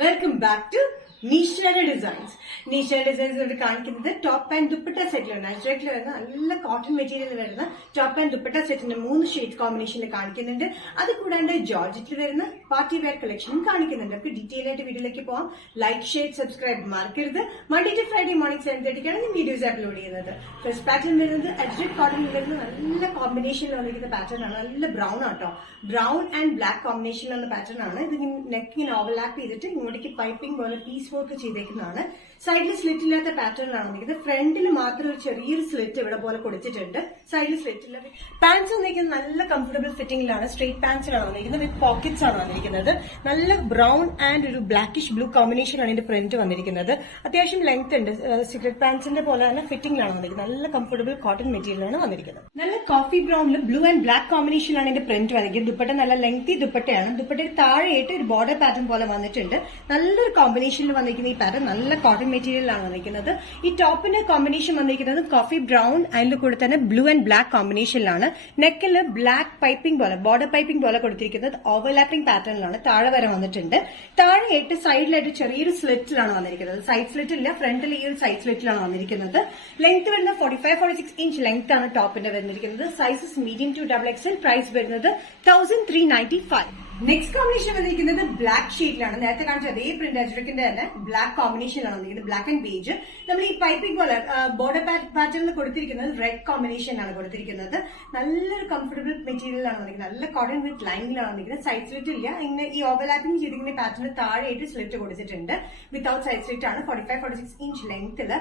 Welcome back to നീഷയുടെ designs. നീഷയുടെ designs ഇവിടെ കാണിക്കുന്നത് ടോപ്പ് ആൻഡ് ദുപ്പട്ട സെറ്റിലാണ്. നാച്ചുറൽ വരുന്ന നല്ല കോട്ടൺ മെറ്റീരിയൽ വരുന്ന ടോപ്പ് ആൻഡ് ദുപ്പട്ട സെറ്റിന്റെ 3 ഷെയ്ഡ് കോമ്പിനേഷനിൽ കാണിക്കുന്നുണ്ട്. അത് കൂടാണ്ട് ജോർജറ്റിൽ വരുന്ന പാർട്ടി വെയർ കളക്ഷനും കാണിക്കുന്നുണ്ട്. നമുക്ക് ഡീറ്റെയിൽ ആയിട്ട് വീഡിയോയിലേക്ക് പോവാം. ലൈക്ക്, ഷെയർ, സബ്സ്ക്രൈബ് മറക്കരുത്. മൺഡേ ടു ഫ്രൈഡേ മോർണിംഗ് 7:30 ഞാൻ വീഡിയോസ് അപ്ലോഡ് ചെയ്യുന്നത്. ഫസ്റ്റ് പാറ്റേൺ വരുന്നത് അജ്രക് കോട്ടണിൽ വരുന്ന നല്ല കോമ്പിനേഷനിൽ വന്നിരിക്കുന്ന പാറ്റേൺ ആണ്. നല്ല ബ്രൗൺ ആട്ടോ, ബ്രൗൺ ആൻഡ് ബ്ലാക്ക് കോമ്പിനേഷനിൽ വന്ന പാറ്റേൺ ആണ്. ഇത് നെക്ക് ഇങ്ങനെ ഓവർലാപ്പ് ചെയ്തിട്ട് ഇങ്ങോട്ടേക്ക് പൈപ്പിംഗ് പോലെ പീസ് വർക്ക് ചെയ്തേക്കുന്നതാണ്. സൈഡിൽ സ്ലിറ്റ് ഇല്ലാത്ത പാറ്റേണിലാണ് വന്നിരിക്കുന്നത്. ഫ്രണ്ടിൽ മാത്രം ഒരു ചെറിയൊരു സ്ലിറ്റ് ഇവിടെ പോലെ കൊടുത്തിട്ടുണ്ട്. സൈഡിൽ സ്ലിറ്റ് ഇല്ല. പാൻസ് വന്നിരിക്കുന്നത് നല്ല കംഫർട്ടബിൾ ഫിറ്റിംഗിലാണ്. സ്ട്രെയിറ്റ് പാൻസിലാണ് വന്നിരിക്കുന്നത്. വിത്ത് പോക്കറ്റ്സ് ആണ് വന്നിരിക്കുന്നത്. നല്ല ബ്രൗൺ ആൻഡ് ഒരു ബ്ലാക്കിഷ് ബ്ലൂ കോമ്പിനേഷനാണ് ഇതിന്റെ പ്രിന്റ് വന്നിരിക്കുന്നത്. അത്യാവശ്യം ലെങ്ത് ഉണ്ട്. സിഗരറ്റ് പാൻസിന്റെ പോലെ തന്നെ ഫിറ്റിംഗിലാണ് വന്നിരിക്കുന്നത്. നല്ല കംഫർട്ടബിൾ കോട്ടൺ മെറ്റീരിയലാണ് വന്നിരിക്കുന്നത്. നല്ല കോഫി ബ്രൗണിൽ ബ്ലൂ ആൻഡ് ബ്ലാക്ക് കോമ്പിനേഷനാണ് ഇതിന്റെ പ്രിന്റ് വന്നിരിക്കുന്നത്. ദുപ്പട്ട നല്ല ലെങ്തി ദുപ്പട്ടയാണ്. ദുപ്പട്ടയിൽ താഴെയായിട്ട് ഒരു ബോർഡർ പാറ്റേൺ പോലെ വന്നിട്ടുണ്ട്. നല്ലൊരു കോമ്പിനേഷനിൽ വന്നിരിക്കുന്ന ഈ പാറ്റേൺ നല്ല കോട്ടൺ മെറ്റീരിയലാണ് വന്നിരിക്കുന്നത്. ഈ ടോപ്പിന്റെ കോമ്പിനേഷൻ വന്നിരിക്കുന്നത് കോഫി ബ്രൗൺ, അതിന്റെ കൂടെ തന്നെ ബ്ലൂ ആൻഡ് ബ്ലാക്ക് കോമ്പിനേഷനിലാണ്. നെക്കിൽ ബ്ലാക്ക് പൈപ്പിംഗ് പോലെ ബോർഡർ പൈപ്പിംഗ് പോലെ കൊടുത്തിരിക്കുന്നത് ഓവർലാപ്പിംഗ് പാറ്റേണിലാണ്. താഴെ വരെ വന്നിട്ടുണ്ട്. താഴെയായിട്ട് സൈഡിലായിട്ട് ചെറിയൊരു സ്ലിറ്റിലാണ് വന്നിരിക്കുന്നത്. സൈഡ് സ്ലിറ്റ് ഇല്ല, ഫ്രണ്ടിൽ ഈ ഒരു സൈഡ് സ്ലിറ്റിലാണ് വന്നിരിക്കുന്നത്. ലെങ്ത് വരുന്നത് 45-46 ഇഞ്ച് ലെങ്ത് ആണ് ടോപ്പിന്റെ വന്നിരിക്കുന്നത്. Sizes medium to XXL. Price വരുന്നത് 1395. നെക്സ്റ്റ് കോമ്പിനേഷൻ വന്നിരിക്കുന്നത് ബ്ലാക്ക് ഷെയ്ഡിലാണ്. നേരത്തെ കാണിച്ച അതേ പ്രിന്റ് അജ്രക്കിന്റെ തന്നെ ബ്ലാക്ക് കോമ്പിനേഷനാണ് വന്നിരിക്കുന്നത്. Black and beige. നമ്മൾ ഈ പൈപ്പിംഗ് പോലെ ബോർഡർ പാറ്റേണിൽ കൊടുത്തിരിക്കുന്നത് റെഡ് കോമ്പിനേഷനാണ് കൊടുത്തിരിക്കുന്നത്. നല്ലൊരു കംഫർട്ടബിൾ മെറ്റീരിയലാണ് വന്നിരിക്കുന്നത്. നല്ല കോട്ടൺ വിത്ത് ലൈനിലാണ് വന്നിരിക്കുന്നത്. സൈഡ് സ്ലിറ്റ് ഇല്ല. ഇങ്ങനെ ഈ ഓവർലാപ്പിംഗ് ചെയ്തിരിക്കുന്ന പാറ്റേണിൽ താഴെയായിട്ട് സ്ലിറ്റ് കൊടുത്തിട്ടുണ്ട്. വിത്തൌട്ട് സൈഡ് സ്ലിറ്റ് ആണ്. 45-46 ഇഞ്ച് ലെങ്ത്തിൽ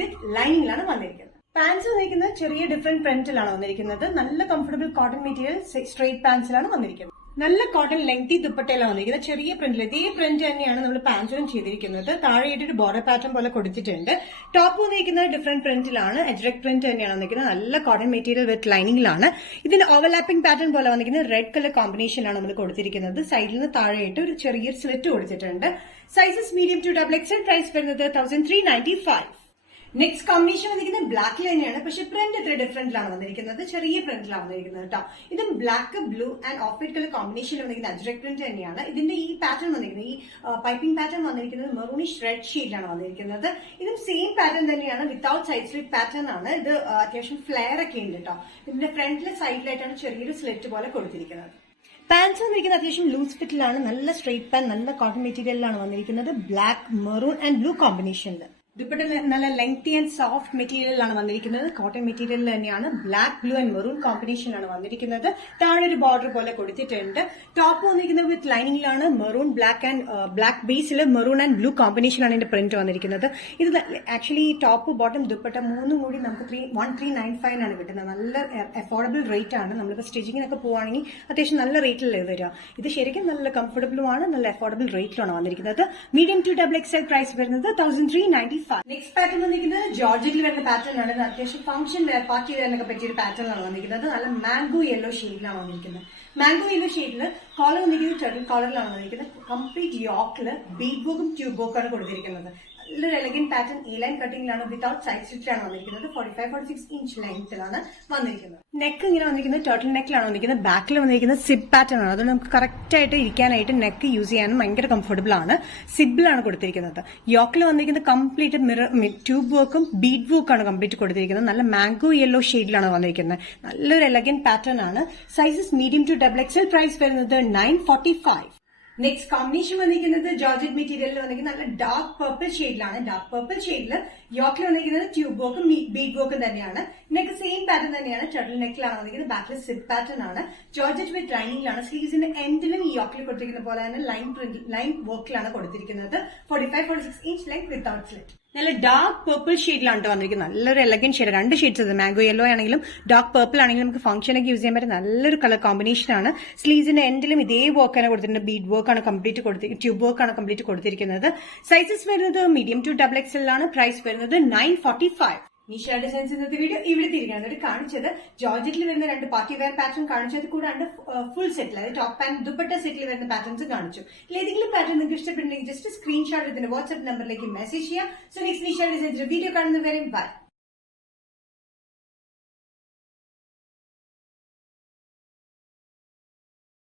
വിത്ത് ലൈനിലാണ് വന്നിരിക്കുന്നത്. പാൻസ് വന്നിരിക്കുന്നത് ചെറിയ ഡിഫറെന്റ് പ്രിന്റിലാണ് വന്നിരിക്കുന്നത്. നല്ല കംഫർട്ടബിൾ കോട്ടൺ മെറ്റീരിയൽ സ്ട്രെയിറ്റ് പാൻസിലാണ് വന്നിരിക്കുന്നത്. നല്ല കോട്ടൺ ലെങ്തി ദുപ്പട്ടയിലാണ് വന്നിരിക്കുന്നത്. ചെറിയ പ്രിന്റിൽ ഇതേ പ്രിന്റ് തന്നെയാണ് നമ്മൾ പാൻസിലും ചെയ്തിരിക്കുന്നത്. താഴെയായിട്ട് ഒരു ബോർഡർ പാറ്റേൺ പോലെ കൊടുത്തിട്ടുണ്ട്. ടോപ്പ് വന്നിരിക്കുന്നത് ഡിഫറെന്റ് പ്രിന്റിലാണ്. അജ്രക് പ്രിന്റ് തന്നെയാണ് വന്നിരിക്കുന്നത്. നല്ല കോട്ടൺ മെറ്റീരിയൽ വിത്ത് ലൈനിങ്ങിലാണ്. ഇതിന് ഓവർലാപ്പിംഗ് പാറ്റേൺ പോലെ വന്നിരിക്കുന്നത് റെഡ് കളർ കോമ്പിനേഷനാണ് നമ്മൾ കൊടുത്തിരിക്കുന്നത്. സൈഡിൽ നിന്ന് താഴെയായിട്ട് ഒരു ചെറിയ സ്ലിറ്റ് കൊടുത്തിട്ടുണ്ട്. Sizes medium to XXL. Price വരുന്നത് 1395. നെക്സ്റ്റ് കോമ്പിനേഷൻ വന്നിരിക്കുന്നത് ബ്ലാക്കിൽ തന്നെയാണ്. പക്ഷെ പ്രിന്റ് ഇത്ര ഡിഫറെന്റിലാണ് വന്നിരിക്കുന്നത്. ചെറിയ പ്രിന്റിലാണ് വന്നിരിക്കുന്നത് കേട്ടോ. ഇതും black, blue and off white colour കോമ്പിനേഷനിൽ വന്നിരിക്കുന്നത് അജ്രക് പ്രിന്റ് തന്നെയാണ്. ഇതിന്റെ ഈ പാറ്റേൺ വന്നിരിക്കുന്നത് ഈ പൈപ്പിംഗ് പാറ്റേൺ വന്നിരിക്കുന്നത് മെറൂണിഷ് റെഡ് ഷെയ്ഡിലാണ് വന്നിരിക്കുന്നത്. ഇതും സെയിം പാറ്റേൺ തന്നെയാണ്. വിത്തൌട്ട് സൈഡ് സ്ലിറ്റ് പാറ്റേൺ ആണ്. ഇത് അത്യാവശ്യം ഫ്ലെയർ ഒക്കെ ഉണ്ട് കേട്ടോ. ഇതിന്റെ ഫ്രണ്ടിലെ സൈഡിലായിട്ടാണ് ചെറിയൊരു സ്ലിറ്റ് പോലെ കൊടുത്തിരിക്കുന്നത്. പാൻസ് വന്നിരിക്കുന്നത് അത്യാവശ്യം ലൂസ് ഫിറ്റിലാണ്. നല്ല സ്ട്രെയിറ്റ് പാൻ, നല്ല കോട്ടൺ മെറ്റീരിയലിലാണ് വന്നിരിക്കുന്നത്. ബ്ലാക്ക്, മെറൂൺ ആൻഡ് ബ്ലൂ കോമ്പിനേഷനിൽ. ദുപ്പട്ട നല്ല ലെങ്തി ആൻഡ് സോഫ്റ്റ് മെറ്റീരിയലാണ് വന്നിരിക്കുന്നത്. കോട്ടൺ മെറ്റീരിയൽ തന്നെയാണ്. ബ്ലാക്ക്, ബ്ലൂ ആൻഡ് മെറൂൺ കോമ്പിനേഷനാണ് വന്നിരിക്കുന്നത്. താഴെ ഒരു ബോർഡർ പോലെ കൊടുത്തിട്ടുണ്ട്. ടോപ്പ് വന്നിരിക്കുന്നത് വിത്ത് ലൈനിങ്ങിലാണ്. മെറൂൺ, ബ്ലാക്ക് ആൻഡ് ബ്ലാക്ക് ബേസിൽ മെറൂൺ ആൻഡ് ബ്ലൂ കോമ്പിനേഷനാണ് ഇതിന്റെ പ്രിന്റ് വന്നിരിക്കുന്നത്. ഇത് ആക്ച്വലി ഈ ടോപ്പ്, ബോട്ടം, ദുപ്പട്ട മൂന്നും കൂടി നമുക്ക് 1395 കിട്ടുന്നത്. നല്ല അഫോർഡബിൾ റേറ്റ് ആണ്. നമ്മളിപ്പോൾ സ്റ്റിച്ചിങ്ങിനൊക്കെ പോവുകയാണെങ്കിൽ അത്യാവശ്യം നല്ല റേറ്റിലല്ലേ വരിക. ഇത് ശരിക്കും നല്ല കംഫർട്ടബിളുമാണ്. നല്ല അഫോർഡബിൾ റേറ്റിലാണ് വന്നിരിക്കുന്നത്. Medium to XXL. പ്രൈസ് വരുന്നത് 1395. നെക്സ്റ്റ് പാറ്റേൺ വന്നിരിക്കുന്നത് ജോർജറ്റിൽ വരുന്ന പാറ്റേൺ ആണ്. അത്യാവശ്യം ഫംഗ്ഷൻ വെയർ, പാർട്ടി വെയറിനൊക്കെ പറ്റിയൊരു പാറ്റേൺ ആണ് വന്നിരിക്കുന്നത്. നല്ല മാംഗോ യെല്ലോ ഷെയ്ഡിലാണ് വന്നിരിക്കുന്നത്. മാംഗോ യെല്ലോ ഷെയ്ഡിൽ കോളർ വന്നിരിക്കുന്നത് ടർട്ടിൽ കോളറിലാണ് വന്നിരിക്കുന്നത്. കംപ്ലീറ്റ് യോക്കില് ബീഡ് വർക്കും ട്യൂബ് വർക്കാണ് കൊടുത്തിരിക്കുന്നത്. നല്ലൊരു എലഗന്റ് പാറ്റേൺ എ ലൈൻ കട്ടിംഗിലാണ്. വിത്തൌട്ട് സൈഡ് സ്ലിറ്റിലാണ് വന്നിരിക്കുന്നത്. 45-46 ഇഞ്ച് ലെങ്ത്തിലാണ് വന്നിരിക്കുന്നത്. നെക്ക് ഇങ്ങനെ വന്നിരിക്കുന്നത് ടർട്ടിൽ നെക്കിലാണ് വന്നിരിക്കുന്നത്. ബാക്കിൽ വന്നിരിക്കുന്നത് സിബ് പാറ്റേൺ ആണ്. അതുകൊണ്ട് നമുക്ക് കറക്റ്റ് ആയിട്ട് ഇരിക്കാനായിട്ട് നെക്ക് യൂസ് ചെയ്യാനും ഭയങ്കര കംഫർട്ടബിൾ ആണ്. സിബിലാണ് കൊടുത്തിരിക്കുന്നത്. യോക്കിൽ വന്നിരിക്കുന്നത് കംപ്ലീറ്റ് ട്യൂബ് വർക്കും ബീഡ് വർക്കാണ് കംപ്ലീറ്റ് കൊടുത്തിരിക്കുന്നത്. നല്ല മാംഗോ യെല്ലോ ഷെയ്ഡിലാണ് വന്നിരിക്കുന്നത്. നല്ലൊരു എലഗന്റ് പാറ്റേൺ ആണ്. Sizes medium to XXL. Price വരുന്നത് 945. നെക്സ്റ്റ് കോമ്പിനേഷൻ വന്നിരിക്കുന്നത് ജോർജറ്റ് മെറ്റീരിയലിൽ വന്നിരിക്കുന്നത് നല്ല ഡാർക്ക് പർപ്പിൾ ഷെയ്ഡിലാണ്. ഡാർക്ക് പർപ്പിൾ ഷെയ്ഡിൽ യോക്കിൽ വന്നിരിക്കുന്നത് ട്യൂബ് വർക്കും ബീഡ് വർക്കും തന്നെയാണ്. നെക്ക് സെയിം പാറ്റേൺ തന്നെയാണ്. ടർട്ടിൽ നെക്കിലാണ് വന്നിരിക്കുന്നത്. ബാക്കിൽ സിബ് പാറ്റേൺ ആണ്. ജോർജറ്റ് വിത്ത് ലൈനിങ്ങിലാണ്. സ്ലീവ്സിന്റെ എൻഡിലും ഈ യോക്കിൽ കൊടുത്തിരിക്കുന്ന പോലെ തന്നെ ലൈൻ വർക്കിലാണ് കൊടുത്തിരിക്കുന്നത്. 45-46 ഇഞ്ച് ലെങ്ത് വിത്തൌട്ട് സ്ലിറ്റ്. നല്ല ഡാർക്ക് പർപ്പിൾ ഷെയ്ഡിലാണ് വന്നിരിക്കുന്നത്. നല്ലൊരു elegant shade. 2 shades, mango yellow ആണെങ്കിലും ഡാർക്ക് പർപ്പിൾ ആണെങ്കിലും നമുക്ക് ഫംഗ്ഷനൊക്കെ യൂസ് ചെയ്യാൻ പറ്റും നല്ലൊരു കളർ കോമ്പിനേഷൻ ആണ്. സ്ലീവ്സിന്റെ എൻഡിലും ഇതേ വർക്കാണ് കൊടുത്തിട്ടുണ്ട്. ബീഡ് വർക്കാണ് കംപ്ലീറ്റ് കൊടുത്തിരിക്കുന്നത്. ട്യൂബ് വർക്കാണ് കംപ്ലീറ്റ് കൊടുത്തിരിക്കുന്നത്. സൈസസ് വരുന്നത് മീഡിയം ടു XXL ആണ്. പ്രൈസ് വരുന്നത് 945. നിഷ ഡിസൈൻസ് ഇന്നത്തെ വീഡിയോ ഇവിടെ തിരികെയാണ് കാണിച്ചത്. ജോർജറ്റിൽ വരുന്ന 2 പാർട്ടി വെയർ പാറ്റേൺ കാണിച്ചത് കൂടാണ്ട് ഫുൾ സെറ്റിൽ, അതായത് ടോപ്പ് ആൻഡ് ദുപ്പട്ട സെറ്റിൽ വരുന്ന പാറ്റേൺസ് കാണിച്ചു. ഏതെങ്കിലും പാറ്റേൺ നിങ്ങൾക്ക് ഇഷ്ടപ്പെട്ടുണ്ടെങ്കിൽ ജസ്റ്റ് സ്ക്രീൻഷോട്ട് ഇതിന്റെ വാട്സ്ആപ്പ് നമ്പറിലേക്ക് മെസ്സേജ് ചെയ്യാം. So next Nisha designs video കാണുന്നവരെ ബൈ.